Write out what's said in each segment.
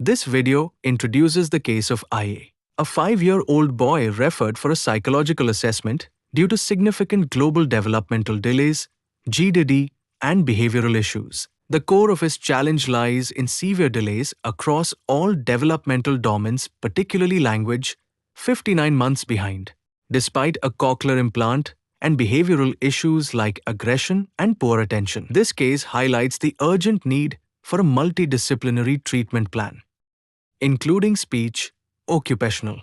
This video introduces the case of IA, a 5-year-old boy referred for a psychological assessment due to significant global developmental delays, GDD, and behavioral issues. The core of his challenge lies in severe delays across all developmental domains, particularly language, 59 months behind. Despite a cochlear implant and behavioral issues like aggression and poor attention, this case highlights the urgent need for a multidisciplinary treatment plan, including speech, occupational,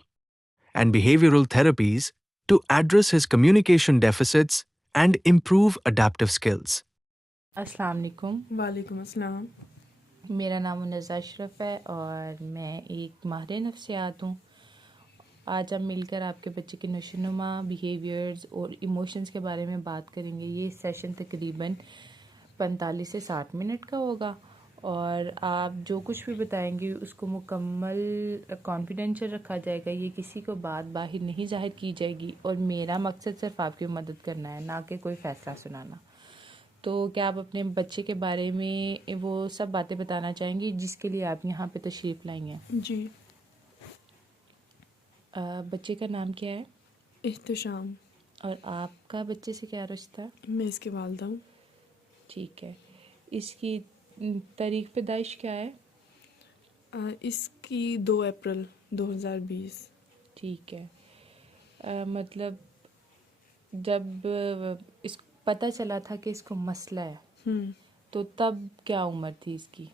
and behavioral therapies to address his communication deficits and improve adaptive skills. अस्सलाम वालेकुम। वालेकुम अस्सलाम। मेरा नाम मुनज़्ज़ा अशरफ है और मैं एक माहिर नफ्सियात हूँ। आज हम मिलकर आपके बच्चे के नशोनुमा, बिहेवियर्स और इमोशंस के बारे में बात करेंगे। ये सेशन तकरीबन 45 से 60 मिनट का होगा और आप जो कुछ भी बताएंगे उसको मुकम्मल कॉन्फिडेंशियल रखा जाएगा। ये किसी को बात बाहर नहीं जाहिर की जाएगी और मेरा मकसद सिर्फ आपकी मदद करना है, ना कि कोई फ़ैसला सुनाना। तो क्या आप अपने बच्चे के बारे में वो सब बातें बताना चाहेंगी जिसके लिए आप यहाँ पे तशरीफ़ लाई हैं? जी। बच्चे का नाम क्या है? एहतशाम। और आपका बच्चे से क्या रिश्ता? मैं इसकी वालदा हूँ। ठीक है। इसकी तारीख पैदाइश क्या है? इसकी 2 अप्रैल 2020। ठीक है। मतलब जब इस पता चला था कि इसको मसला है तो तब क्या उम्र थी इसकी?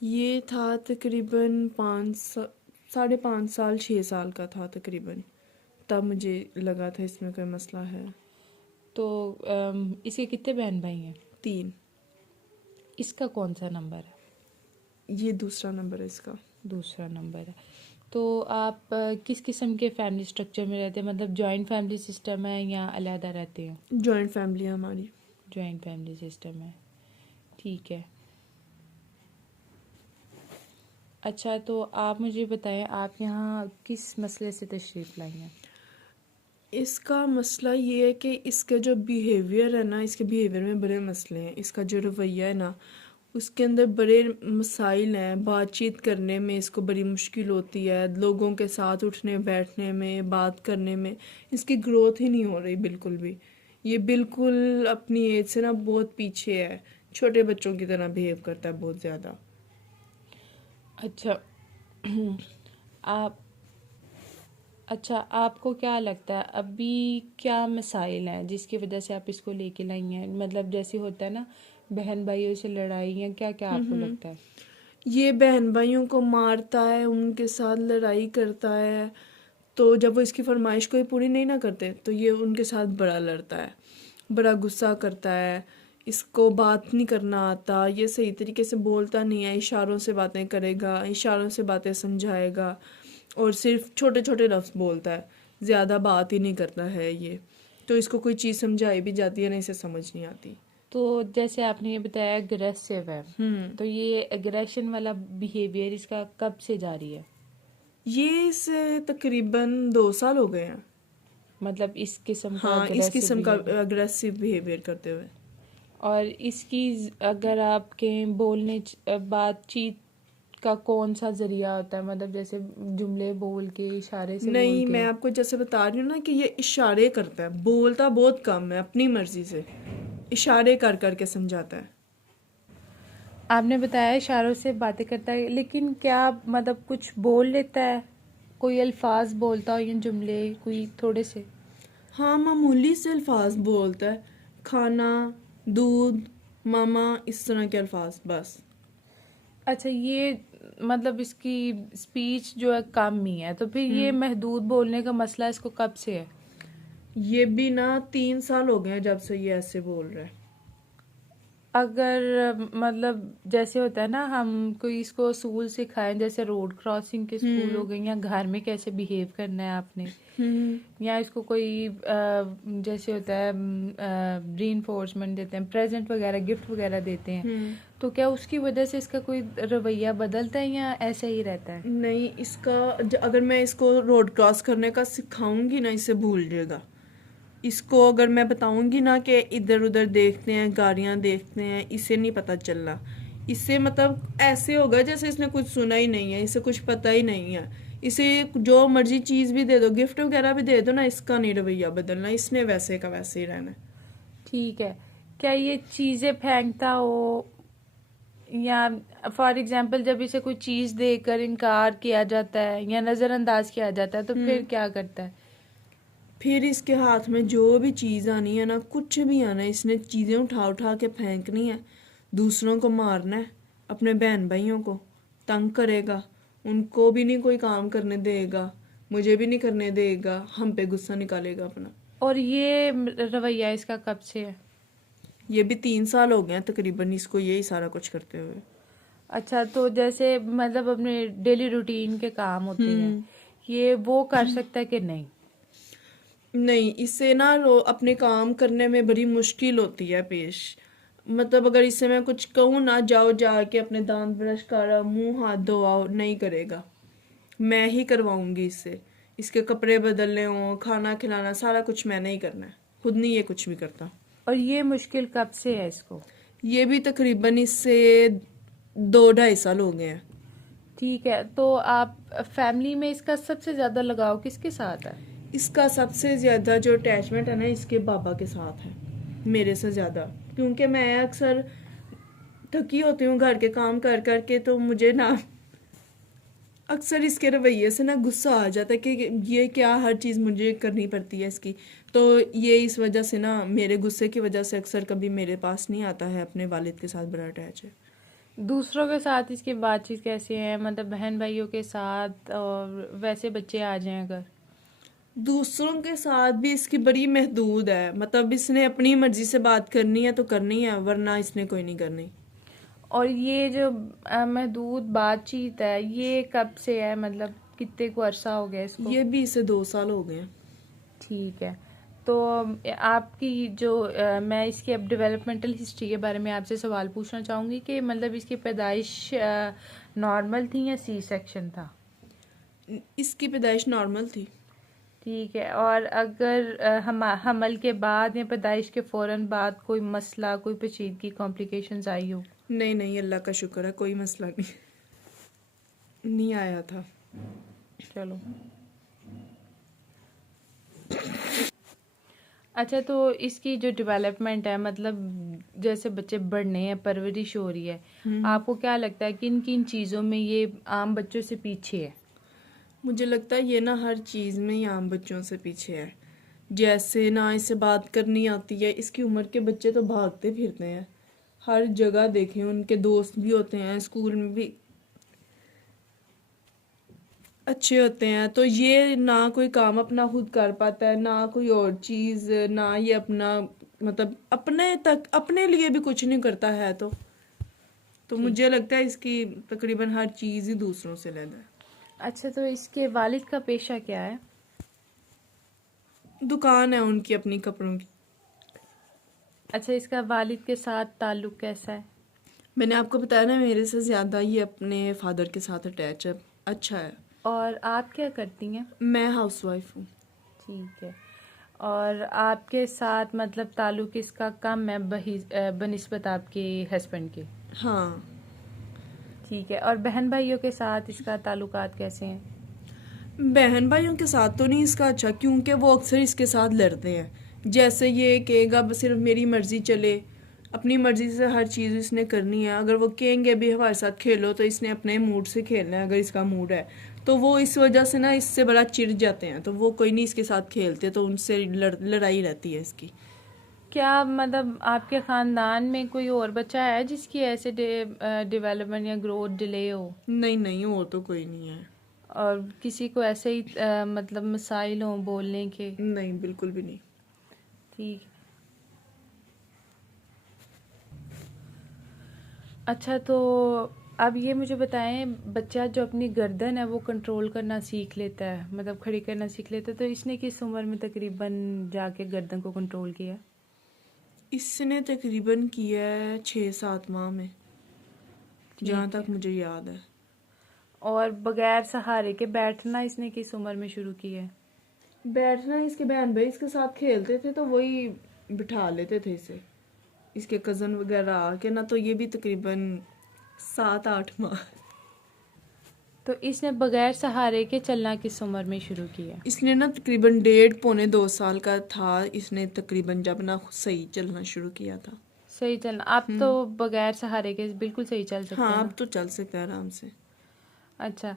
ये था तकरीबन 5.5 साल 6 साल का था तकरीबन, तब मुझे लगा था इसमें कोई मसला है। तो इसके कितने बहन भाई हैं? 3। इसका कौन सा नंबर है? ये दूसरा नंबर है इसका। दूसरा नंबर है। तो आप किस किस्म के फैमिली स्ट्रक्चर में रहते हैं? मतलब जॉइंट फैमिली सिस्टम है या अलहदा रहते हैं? जॉइंट फैमिली है हमारी। जॉइंट फैमिली सिस्टम है, ठीक है। अच्छा, तो आप मुझे बताएं आप यहाँ किस मसले से तशरीफ़ लाई हैं? इसका मसला ये है कि इसका जो बिहेवियर है ना, इसके बिहेवियर में बड़े मसले हैं। इसका जो रवैया है ना, उसके अंदर बड़े मसाइल हैं। बातचीत करने में इसको बड़ी मुश्किल होती है, लोगों के साथ उठने बैठने में, बात करने में इसकी ग्रोथ ही नहीं हो रही बिल्कुल भी। ये बिल्कुल अपनी एज से ना बहुत पीछे है, छोटे बच्चों की तरह बिहेव करता है बहुत ज़्यादा। अच्छा आपको क्या लगता है अभी क्या मसाइल हैं जिसकी वजह से आप इसको लेके लाई हैं? मतलब जैसे होता है ना बहन भाइयों से लड़ाई, या क्या क्या आपको लगता है? ये बहन भाइयों को मारता है, उनके साथ लड़ाई करता है, तो जब वो इसकी फरमाइश कोई पूरी नहीं ना करते तो ये उनके साथ बड़ा लड़ता है, बड़ा गुस्सा करता है। इसको बात नहीं करना आता, ये सही तरीके से बोलता नहीं है, इशारों से बातें करेगा, इशारों से बातें समझाएगा और सिर्फ छोटे छोटे लफ्ज़ बोलता है, ज़्यादा बात ही नहीं करता है ये। तो इसको कोई चीज़ समझाई भी जाती है ना, इसे समझ नहीं आती। तो जैसे आपने ये बताया एग्रेसिव है, तो ये एग्रेशन वाला बिहेवियर इसका कब से जारी है? ये इसे तकरीबन 2 साल हो गए हैं। मतलब इस किस्म का हाँ, इस किस्म का behavior। अग्रेसिव बिहेवियर करते हुए। और इसकी अगर आपके बोलने बातचीत का कौन सा जरिया होता है? मतलब जैसे जुमले बोल के, इशारे से नहीं, बोल के? मैं आपको जैसे बता रही हूँ ना कि ये इशारे करता है, बोलता बहुत कम है, अपनी मर्जी से इशारे कर करके समझाता है। आपने बताया इशारों से बातें करता है, लेकिन क्या मतलब कुछ बोल लेता है? कोई अल्फाज बोलता हो या जुमले कोई थोड़े से? हाँ, मामूली से अल्फाज बोलता है, खाना, दूध, मामा, इस तरह के अल्फाज बस। अच्छा, ये मतलब इसकी स्पीच जो है कम ही है, तो फिर ये महदूद बोलने का मसला इसको कब से है? ये भी ना 3 साल हो गए हैं जब से ये ऐसे बोल रहा है। अगर मतलब जैसे होता है ना हम कोई इसको असूल सिखाएं, जैसे रोड क्रॉसिंग के स्कूल हो गए, या घर में कैसे बिहेव करना है आपने, या इसको कोई जैसे होता है रीइंफोर्समेंट देते हैं, प्रेजेंट वगैरह, गिफ्ट वगैरह देते हैं, तो क्या उसकी वजह से इसका कोई रवैया बदलता है या ऐसा ही रहता है? नहीं, इसका अगर मैं इसको रोड क्रॉस करने का सिखाऊंगी ना, इसे भूल जाएगा। इसको अगर मैं बताऊंगी ना कि इधर उधर देखते हैं, गाड़ियां देखते हैं, इसे नहीं पता चलना। इससे मतलब ऐसे होगा जैसे इसने कुछ सुना ही नहीं है, इसे कुछ पता ही नहीं है। इसे जो मर्जी चीज़ भी दे दो, गिफ्ट वगैरह भी दे दो ना, इसका नहीं रवैया बदलना, इसने वैसे का वैसे ही रहना है। ठीक है। क्या ये चीज़ें फेंकता हो, या फॉर एग्जांपल जब इसे कोई चीज़ देकर इनकार किया जाता है या नज़रअंदाज किया जाता है तो फिर क्या करता है? फिर इसके हाथ में जो भी चीज़ आनी है ना, कुछ भी आना है, इसने चीज़ें उठा उठा के फेंकनी है, दूसरों को मारना है, अपने बहन भाइयों को तंग करेगा, उनको भी नहीं कोई काम करने देगा, मुझे भी नहीं करने देगा, हम पे गुस्सा निकालेगा अपना। और ये रवैया इसका कब से है? ये भी 3 साल हो गए हैं तकरीबन इसको यही सारा कुछ करते हुए। अच्छा, तो जैसे मतलब अपने डेली रूटीन के काम होते हैं, ये वो कर सकता है कि नहीं? नहीं, इससे ना अपने काम करने में बड़ी मुश्किल होती है पेश। मतलब अगर इससे मैं कुछ कहूँ ना, जाओ जाके अपने दांत ब्रश करो, मुंह हाथ धोआओ, नहीं करेगा। मैं ही करवाऊंगी इससे, इसके कपड़े बदलने हो, खाना खिलाना, सारा कुछ मैंने ही करना है, खुद नहीं ये कुछ भी करता। और ये मुश्किल कब से है इसको? ये भी तकरीबन इससे 2-2.5 साल हो गए हैं। ठीक है, तो आप फैमिली में इसका सबसे ज्यादा लगाव किसके साथ है? इसका सबसे ज़्यादा जो अटैचमेंट है ना, इसके पापा के साथ है, मेरे से ज़्यादा। क्योंकि मैं अक्सर थकी होती हूँ घर के काम कर कर के, तो मुझे ना अक्सर इसके रवैये से ना गुस्सा आ जाता है कि ये क्या हर चीज़ मुझे करनी पड़ती है इसकी। तो ये इस वजह से ना, मेरे गुस्से की वजह से अक्सर कभी मेरे पास नहीं आता है, अपने वालिद के साथ बड़ा अटैच है। दूसरों के साथ इसकी बातचीत कैसी है, मतलब बहन भाइयों के साथ, और वैसे बच्चे आ जाएं अगर? दूसरों के साथ भी इसकी बड़ी महदूद है, मतलब इसने अपनी मर्जी से बात करनी है तो करनी है, वरना इसने कोई नहीं करनी। और ये जो महदूद बातचीत है, ये कब से है, मतलब कितने को अरसा हो गया इसको? ये भी इसे 2 साल हो गए हैं। ठीक है। तो आपकी जो मैं इसकी अब डेवलपमेंटल हिस्ट्री के बारे में आपसे सवाल पूछना चाहूँगी कि मतलब इसकी पैदाइश नॉर्मल थी या सी सेक्शन था? इसकी पैदाइश नॉर्मल थी। ठीक है। और अगर हमल के बाद या पैदाइश के फौरन बाद कोई मसला, कोई पेचीदगी, कॉम्प्लिकेशंस आई हो? नहीं नहीं, अल्लाह का शुक्र है, कोई मसला नहीं आया था। चलो। अच्छा, तो इसकी जो डेवलपमेंट है, मतलब जैसे बच्चे बढ़ने हैं, परवरिश हो रही है, आपको क्या लगता है किन किन चीज़ों में ये आम बच्चों से पीछे है? मुझे लगता है ये ना हर चीज़ में ही आम बच्चों से पीछे है। जैसे ना इसे बात करनी आती है, इसकी उम्र के बच्चे तो भागते फिरते हैं, हर जगह देखें, उनके दोस्त भी होते हैं, स्कूल में भी अच्छे होते हैं। तो ये ना कोई काम अपना खुद कर पाता है, ना कोई और चीज़, ना ये अपना मतलब अपने तक अपने लिए भी कुछ नहीं करता है। तो मुझे लगता है इसकी तकरीबन हर चीज़ ही दूसरों से लेना है। अच्छा, तो इसके वालिद का पेशा क्या है? दुकान है उनकी अपनी कपड़ों की। अच्छा, इसका वालिद के साथ ताल्लुक कैसा है? मैंने आपको बताया ना, मेरे से ज़्यादा ये अपने फादर के साथ अटैच है, अच्छा है। और आप क्या करती हैं? मैं हाउसवाइफ हूँ। ठीक है। और आपके साथ मतलब ताल्लुक इसका कम है बनिस्बत आपके हस्बैंड के? हाँ। ठीक है। और बहन भाइयों के साथ इसका ताल्लुकात कैसे हैं? बहन भाइयों के साथ तो नहीं इसका अच्छा, क्योंकि वो अक्सर इसके साथ लड़ते हैं। जैसे ये कहेगा बस सिर्फ मेरी मर्जी चले, अपनी मर्जी से हर चीज़ इसने करनी है। अगर वो कहेंगे भी हमारे साथ खेलो, तो इसने अपने मूड से खेलना है, अगर इसका मूड है तो। वो इस वजह से ना इससे बड़ा चिढ़ जाते हैं, तो वो कोई नहीं इसके साथ खेलते, तो उनसे लड़ाई रहती है इसकी। क्या मतलब आपके ख़ानदान में कोई और बच्चा है जिसकी ऐसे डेवलपमेंट या ग्रोथ डिले हो? नहीं नहीं, और तो कोई नहीं है। और किसी को ऐसे ही मतलब मसाइल हो बोलने के? नहीं, बिल्कुल भी नहीं। ठीक। अच्छा, तो अब ये मुझे बताएं, बच्चा जो अपनी गर्दन है वो कंट्रोल करना सीख लेता है, मतलब खड़ी करना सीख लेता है, तो इसने किस उम्र में तकरीबन जाके गर्दन को कंट्रोल किया? इसने तकरीबन किया है 6-7 माह में, जहाँ तक मुझे याद है। और बगैर सहारे के बैठना इसने किस उम्र में शुरू किया है? बैठना इसके बहन भाई इसके साथ खेलते थे, तो वही बिठा लेते थे इसे, इसके कज़न वगैरह आके ना, तो ये भी तकरीबन 7-8 माह। तो इसने बगैर सहारे के चलना किस उम्र में शुरू किया? इसने ना तकरीबन 1.5 पौने 2 साल का था, इसने तकरीबन जब ना सही चलना शुरू किया था। सही चलना, आप तो बगैर सहारे के बिल्कुल सही चल सकते हाँ, हैं अब ना? तो चल सकता है आराम से। अच्छा,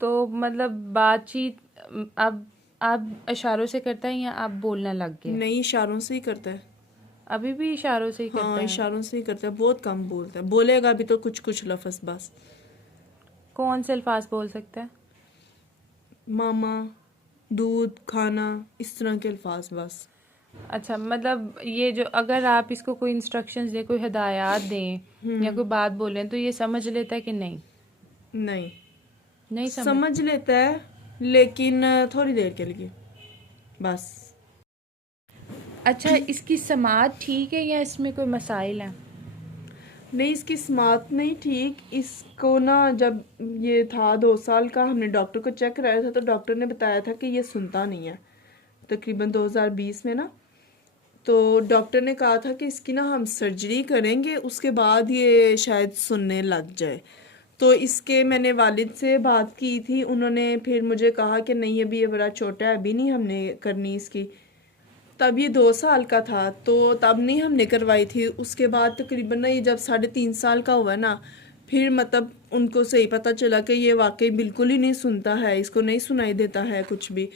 तो मतलब बातचीत अब आप इशारों से करता है या आप बोलने लग गए? नहीं, इशारों से ही करता है। अभी भी इशारों से ही करता हाँ, है? इशारों से ही करता है, बहुत कम बोलता है, बोलेगा भी तो कुछ कुछ लफ्ज बस। कौन से अल्फाज बोल सकता है? मामा, दूध, खाना, इस तरह के अल्फाज बस। अच्छा, मतलब ये जो अगर आप इसको कोई इंस्ट्रक्शंस दें, कोई हिदायत दें या कोई बात बोलें तो ये समझ लेता है कि नहीं? नहीं, नहीं समझ। समझ लेता है लेकिन थोड़ी देर के लिए बस। अच्छा, इसकी समात ठीक है या इसमें कोई मसाइल हैं? नहीं, इसकी स्मार्ट नहीं ठीक। इसको ना जब ये था 2 साल का, हमने डॉक्टर को चेक कराया था तो डॉक्टर ने बताया था कि ये सुनता नहीं है, तकरीबन 2020 में ना। तो डॉक्टर ने कहा था कि इसकी ना हम सर्जरी करेंगे, उसके बाद ये शायद सुनने लग जाए। तो इसके मैंने वालिद से बात की थी, उन्होंने फिर मुझे कहा कि नहीं अभी ये बड़ा छोटा है, अभी नहीं हमने करनी इसकी। तब ये 2 साल का था तो तब नहीं हमने करवाई थी। उसके बाद तकरीबन ना ये जब 3.5 साल का हुआ ना, फिर मतलब उनको सही पता चला कि ये वाकई बिल्कुल ही नहीं सुनता है, इसको नहीं सुनाई देता है कुछ भी।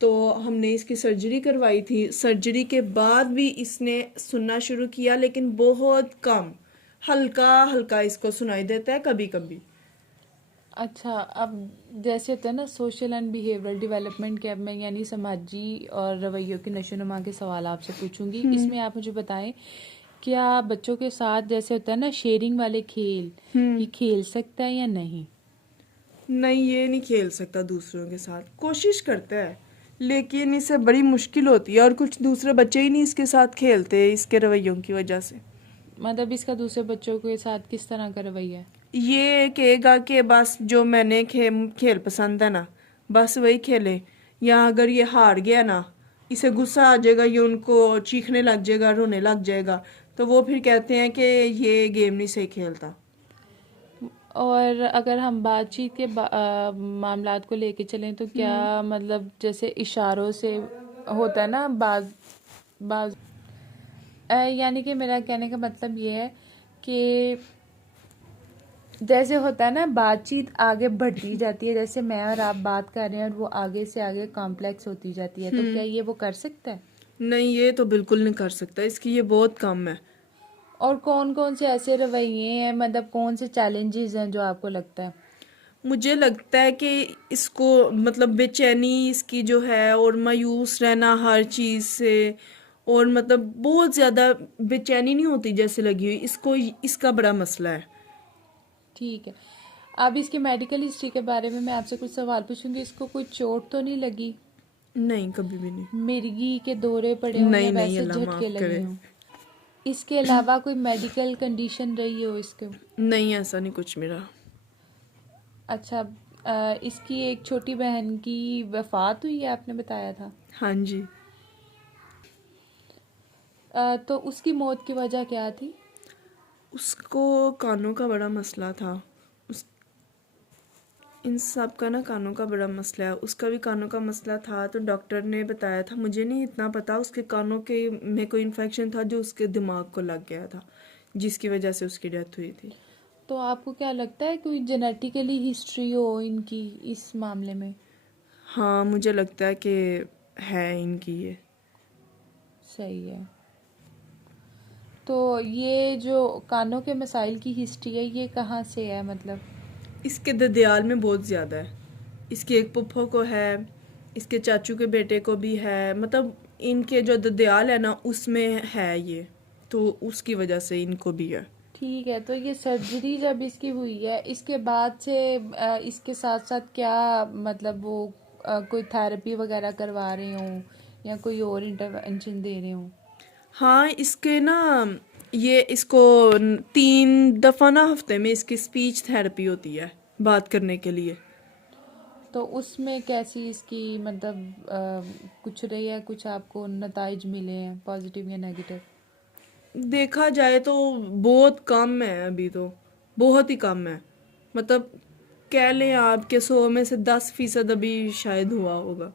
तो हमने इसकी सर्जरी करवाई थी। सर्जरी के बाद भी इसने सुनना शुरू किया लेकिन बहुत कम, हल्का हल्का इसको सुनाई देता है कभी कभी। अच्छा, अब जैसे होता है ना सोशल एंड बिहेवियरल डेवलपमेंट के, अब मैं यानी समाजी और रवैयों की नशोनुमा के सवाल आपसे पूछूंगी। इसमें आप मुझे बताएं, क्या बच्चों के साथ जैसे होता है ना शेयरिंग वाले खेल, ये खेल सकता है या नहीं? नहीं, ये नहीं खेल सकता दूसरों के साथ, कोशिश करता है लेकिन इसे बड़ी मुश्किल होती है और कुछ दूसरे बच्चे ही नहीं इसके साथ खेलते इसके रवैयों की वजह से। मतलब इसका दूसरे बच्चों के साथ किस तरह का रवैया है? ये कहेगा कि बस जो मैंने खेल पसंद है ना बस वही खेले, या अगर ये हार गया ना इसे गुस्सा आ जाएगा, ये उनको चीखने लग जाएगा, रोने लग जाएगा। तो वो फिर कहते हैं कि ये गेम नहीं सही खेलता। और अगर हम बातचीत के मामलात को लेके चलें तो क्या मतलब जैसे इशारों से होता है ना बाज बाज यानी कि मेरा कहने का मतलब ये है कि जैसे होता है ना बातचीत आगे बढ़ती जाती है, जैसे मैं और आप बात कर रहे हैं और वो आगे से आगे कॉम्प्लेक्स होती जाती है, तो क्या ये वो कर सकता है? नहीं, ये तो बिल्कुल नहीं कर सकता, इसकी ये बहुत कम है। और कौन कौन से ऐसे रवैये हैं, मतलब कौन से चैलेंजेस हैं जो आपको लगता है? मुझे लगता है कि इसको मतलब बेचैनी इसकी जो है और मायूस रहना हर चीज़ से, और मतलब बहुत ज़्यादा बेचैनी नहीं होती जैसे लगी हुई इसको, इसका बड़ा मसला है। ठीक है, अब इसके मेडिकल हिस्ट्री के बारे में मैं आपसे कुछ सवाल पूछूंगी। इसको कोई चोट तो नहीं लगी? नहीं, कभी भी नहीं। मिर्गी के दौरे पड़े हों या नहीं नहीं, वैसे अल्लाह झटके माफ़ लगे करे। हों? इसके अलावा कोई मेडिकल कंडीशन रही हो इसके? नहीं, ऐसा नहीं कुछ मेरा। अच्छा, इसकी एक छोटी बहन की वफात हुई है आपने बताया था। हाँ जी। तो उसकी मौत की वजह क्या थी? उसको कानों का बड़ा मसला था। उस इन सब का ना कानों का बड़ा मसला है, उसका भी कानों का मसला था। तो डॉक्टर ने बताया था, मुझे नहीं इतना पता, उसके कानों के में कोई इन्फेक्शन था जो उसके दिमाग को लग गया था, जिसकी वजह से उसकी डेथ हुई थी। तो आपको क्या लगता है कोई जेनेटिकली हिस्ट्री हो इनकी इस मामले में? हाँ, मुझे लगता है कि है इनकी ये। सही है। तो ये जो कानों के मसाइल की हिस्ट्री है ये कहाँ से है मतलब? इसके ददियाल में बहुत ज़्यादा है। इसकी एक पुप्पो को है, इसके चाचू के बेटे को भी है, मतलब इनके जो ददियाल है ना उसमें है ये, तो उसकी वजह से इनको भी है। ठीक है, तो ये सर्जरी जब इसकी हुई है इसके बाद से इसके साथ साथ क्या मतलब वो कोई थेरेपी वगैरह करवा रहे हों या कोई और इंटरवेंशन दे रहे हों? हाँ, इसके ना ये इसको 3 दफ़ा ना हफ्ते में इसकी स्पीच थेरेपी होती है बात करने के लिए। तो उसमें कैसी इसकी मतलब कुछ रही है, कुछ आपको नताइज मिले हैं पॉजिटिव या नेगेटिव? देखा जाए तो बहुत कम है अभी तो, बहुत ही कम है। मतलब कह लें आपके 100 में से 10% अभी शायद हुआ होगा।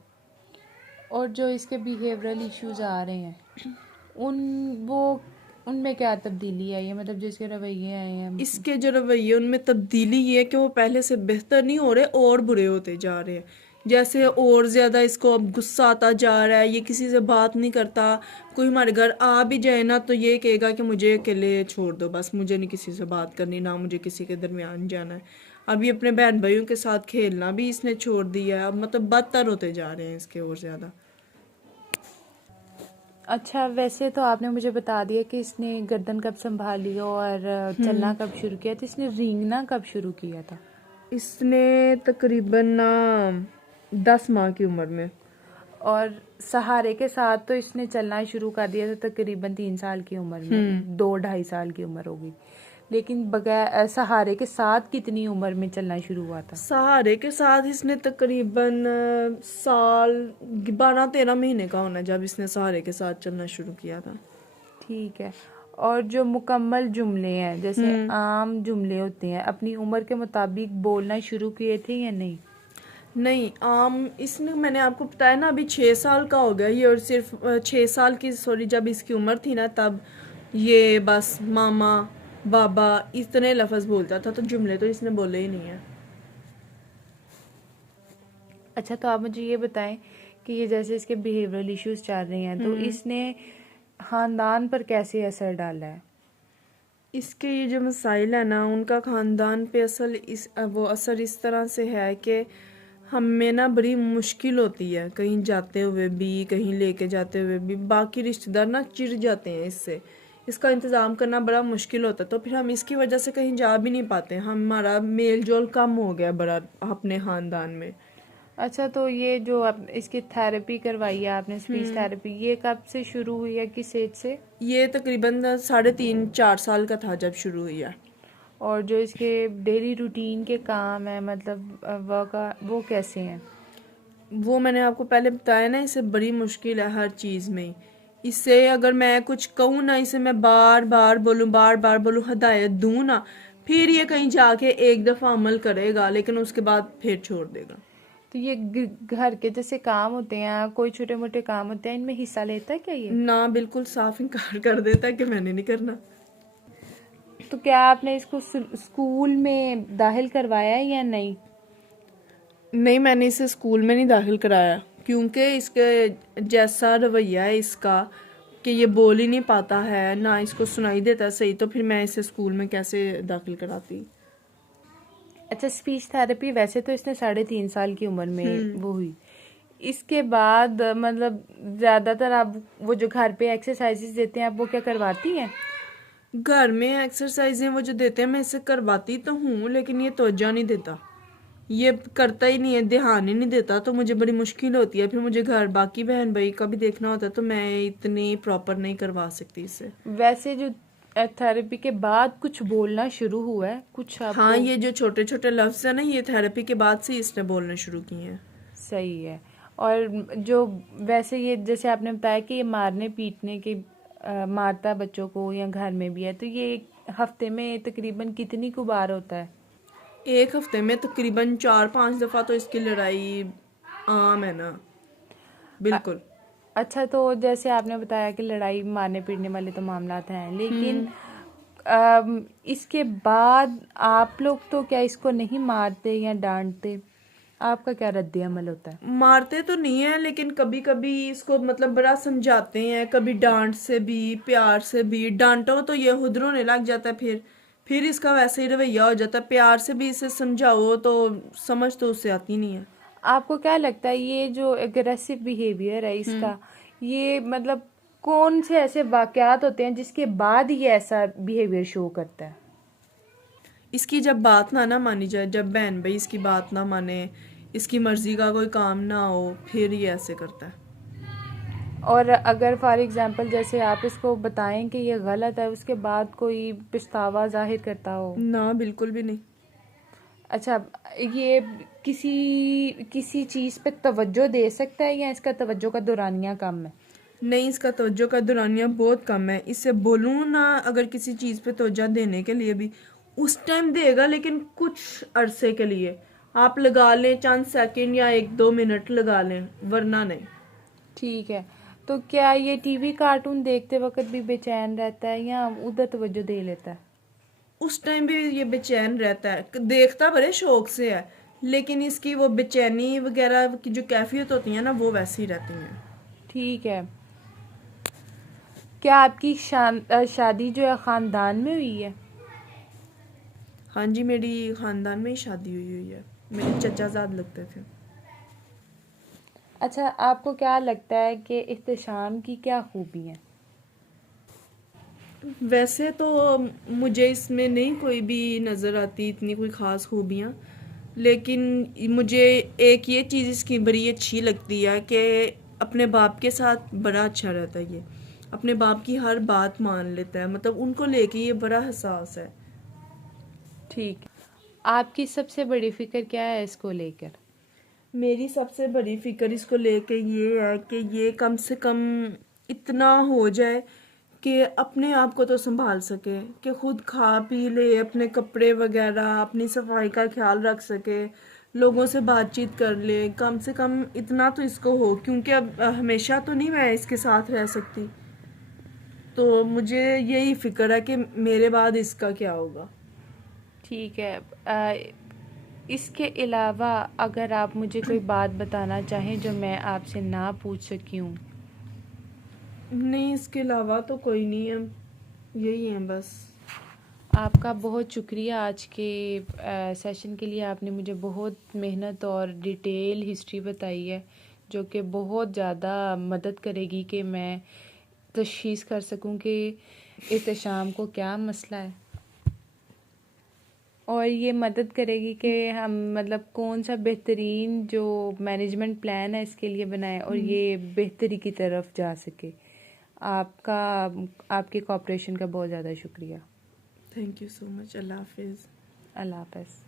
और जो इसके बिहेवियरल इश्यूज आ रहे हैं उन वो उनमें क्या तब्दीली आई है, मतलब जो इसके रवैये आए हैं? इसके जो रवैये उनमें तब्दीली ये है कि वो पहले से बेहतर नहीं हो रहे और बुरे होते जा रहे हैं। जैसे और ज़्यादा इसको अब गुस्सा आता जा रहा है, ये किसी से बात नहीं करता। कोई हमारे घर आ भी जाए ना तो ये कहेगा कि मुझे अकेले छोड़ दो, बस मुझे नहीं किसी से बात करनी, ना मुझे किसी के दरमियान जाना है। अभी अपने बहन भाइयों के साथ खेलना भी इसने छोड़ दिया है। अब मतलब बदतर होते जा रहे हैं इसके और ज़्यादा। अच्छा, वैसे तो आपने मुझे बता दिया कि इसने गर्दन कब संभाली और चलना कब शुरू किया, तो इसने रेंगना कब शुरू किया था? इसने तकरीबन ना 10 माह की उम्र में। और सहारे के साथ तो इसने चलना शुरू कर दिया था तकरीबन 3 साल की उम्र में, 2-2.5 साल की उम्र होगी। लेकिन बगैर सहारे के साथ कितनी उम्र में चलना शुरू हुआ था? सहारे के साथ इसने तकरीबन साल 12-13 महीने का होना जब इसने सहारे के साथ चलना शुरू किया था। ठीक है। और जो मुकम्मल जुमले हैं, जैसे आम जुमले होते हैं, अपनी उम्र के मुताबिक बोलना शुरू किए थे या नहीं? नहीं, आम इसने मैंने आपको बताया ना अभी 6 साल का हो गया ये, और सिर्फ 6 साल की जब इसकी उम्र थी ना तब ये बस मामा बाबा इतने लफ्ज़ बोलता था, तो जुमले तो इसने बोले ही नहीं है। अच्छा, तो आप मुझे ये बताएं कि ये जैसे इसके बिहेवियरल इश्यूज चल रहे हैं, तो इसने ख़ानदान पर कैसे असर डाला है? इसके ये जो मसाइल है ना उनका ख़ानदान पे वो असर इस तरह से है कि हमें ना बड़ी मुश्किल होती है कहीं जाते हुए भी, कहीं लेके जाते हुए भी। बाकी रिश्तेदार ना चिढ़ जाते हैं इससे, इसका इंतज़ाम करना बड़ा मुश्किल होता है, तो फिर हम इसकी वजह से कहीं जा भी नहीं पाते। हमारा मेल जोल कम हो गया बड़ा अपने ख़ानदान में। अच्छा, तो ये जो आप इसकी थेरेपी करवाई है आपने, स्पीच थेरेपी, ये कब से शुरू हुई है, किस एज से? ये तकरीबन 3.5-4 साल का था जब शुरू हुई है। और जो इसके डेली रूटीन के काम है, मतलब वो कैसे हैं? वो मैंने आपको पहले बताया ना, इसे बड़ी मुश्किल है हर चीज़ में। इससे अगर मैं कुछ कहूँ ना, इसे मैं बार बार बोलूँ, हदायत दूँ ना, फिर ये कहीं जाके एक दफ़ा अमल करेगा, लेकिन उसके बाद फिर छोड़ देगा। तो ये घर के जैसे काम होते हैं, कोई छोटे मोटे काम होते हैं, इनमें हिस्सा लेता है क्या ये? ना, बिल्कुल साफ इनकार कर देता है कि मैंने नहीं करना। तो क्या आपने इसको स्कूल में दाखिल करवाया है या नहीं? नहीं, मैंने इसे स्कूल में नहीं दाखिल कराया, क्योंकि इसके जैसा रवैया है इसका कि ये बोल ही नहीं पाता है, ना इसको सुनाई देता सही, तो फिर मैं इसे स्कूल में कैसे दाखिल कराती। अच्छा, स्पीच थेरेपी वैसे तो इसने 3.5 साल की उम्र में वो हुई। इसके बाद मतलब ज़्यादातर आप वो जो घर पे एक्सरसाइजेज देते हैं, आप वो क्या करवाती हैं? घर में एक्सरसाइजें वो जो देते हैं मैं इसे करवाती तो हूँ, लेकिन ये तवज्जो नहीं देता, ये करता ही नहीं है, ध्यान ही नहीं देता, तो मुझे बड़ी मुश्किल होती है। फिर मुझे घर बाकी बहन भाई का भी देखना होता है, तो मैं इतनी प्रॉपर नहीं करवा सकती इससे। वैसे जो थेरेपी के बाद कुछ बोलना शुरू हुआ है कुछ आपको? हाँ, ये जो छोटे छोटे लफ्ज है ना, ये थेरेपी के बाद से इसने बोलने शुरू किए हैं। सही है। और जो वैसे ये जैसे आपने बताया कि ये मारने पीटने के मारता बच्चों को या घर में भी है, तो ये एक हफ्ते में तकरीबन कितनी को बार होता है? एक हफ्ते में तकरीबन 4-5 दफ़ा तो इसकी लड़ाई आम है ना, बिल्कुल। अच्छा, तो जैसे आपने बताया कि लड़ाई मारने पीटने वाले तो मामलात हैं, लेकिन इसके बाद आप लोग तो क्या इसको नहीं मारते या डांटते? आपका क्या रद्द अमल होता है? मारते तो नहीं है, लेकिन कभी कभी इसको मतलब बड़ा समझाते हैं, कभी डांट से भी प्यार से भी। डांटो तो ये खुद रोने लग जाता है, फिर इसका वैसे ही रवैया हो जाता है। प्यार से भी इसे समझाओ तो समझ तो उससे आती नहीं है। आपको क्या लगता है ये जो एग्रेसिव बिहेवियर है इसका, ये मतलब कौन से ऐसे वाकयात होते हैं जिसके बाद ये ऐसा बिहेवियर शो करता है? इसकी जब बात ना मानी जाए, जब बहन भाई इसकी बात ना माने, इसकी मर्जी का कोई काम ना हो, फिर ये ऐसे करता है। और अगर फॉर एग्जांपल जैसे आप इसको बताएं कि ये गलत है, उसके बाद कोई पछतावा जाहिर करता हो? ना, बिल्कुल भी नहीं। अच्छा, ये किसी चीज़ पे तवज्जो दे सकता है या इसका तवज्जो का दौरानिया कम है? नहीं, इसका तवज्जो का दौरानिया बहुत कम है। इससे बोलूँ ना अगर किसी चीज़ पे तवज्जो देने के लिए भी, उस टाइम देगा, लेकिन कुछ अरसे के लिए आप लगा लें, चंद सेकंड या 1-2 मिनट लगा लें, वरना नहीं। ठीक है। तो क्या ये टीवी कार्टून देखते वक्त भी बेचैन रहता है या उधर तवज्जो दे लेता है? उस टाइम भी ये बेचैन रहता है, देखता बड़े शौक से है, लेकिन इसकी वो बेचैनी वगैरह की जो कैफियत होती है ना, वो वैसी रहती हैं। ठीक है। क्या आपकी शादी जो है ख़ानदान में हुई है? हाँ जी, मेरी खानदान में ही शादी हुई है, मेरे चचाजाद लगते थे। अच्छा, आपको क्या लगता है कि एहतशाम की क्या खूबी है? वैसे तो मुझे इसमें नहीं कोई भी नज़र आती इतनी कोई ख़ास खूबियाँ, लेकिन मुझे एक ये चीज़ इसकी बड़ी अच्छी लगती है कि अपने बाप के साथ बड़ा अच्छा रहता है ये, अपने बाप की हर बात मान लेता है, मतलब उनको लेके ये बड़ा हसास है। ठीक। आपकी सबसे बड़ी फ़िक्र क्या है इसको लेकर? मेरी सबसे बड़ी फ़िक्र इसको लेके ये है कि ये कम से कम इतना हो जाए कि अपने आप को तो संभाल सके, कि खुद खा पी ले, अपने कपड़े वगैरह, अपनी सफाई का ख्याल रख सके, लोगों से बातचीत कर ले, कम से कम इतना तो इसको हो, क्योंकि अब हमेशा तो नहीं मैं इसके साथ रह सकती। तो मुझे यही फ़िक्र है कि मेरे बाद इसका क्या होगा। ठीक है। इसके अलावा अगर आप मुझे कोई बात बताना चाहें जो मैं आपसे ना पूछ सकी हूँ? नहीं, इसके अलावा तो कोई नहीं है, यही है बस। आपका बहुत शुक्रिया आज के सेशन के लिए। आपने मुझे बहुत मेहनत और डिटेल हिस्ट्री बताई है जो कि बहुत ज़्यादा मदद करेगी कि मैं तशख़ीस कर सकूं कि एहतशाम को क्या मसला है, और ये मदद करेगी कि हम मतलब कौन सा बेहतरीन जो मैनेजमेंट प्लान है इसके लिए बनाए और ये बेहतरी की तरफ जा सके। आपका आपके कोऑपरेशन का बहुत ज़्यादा शुक्रिया। Thank you so much. अल्लाह हाफिज़। अल्लाह हाफ़िज़।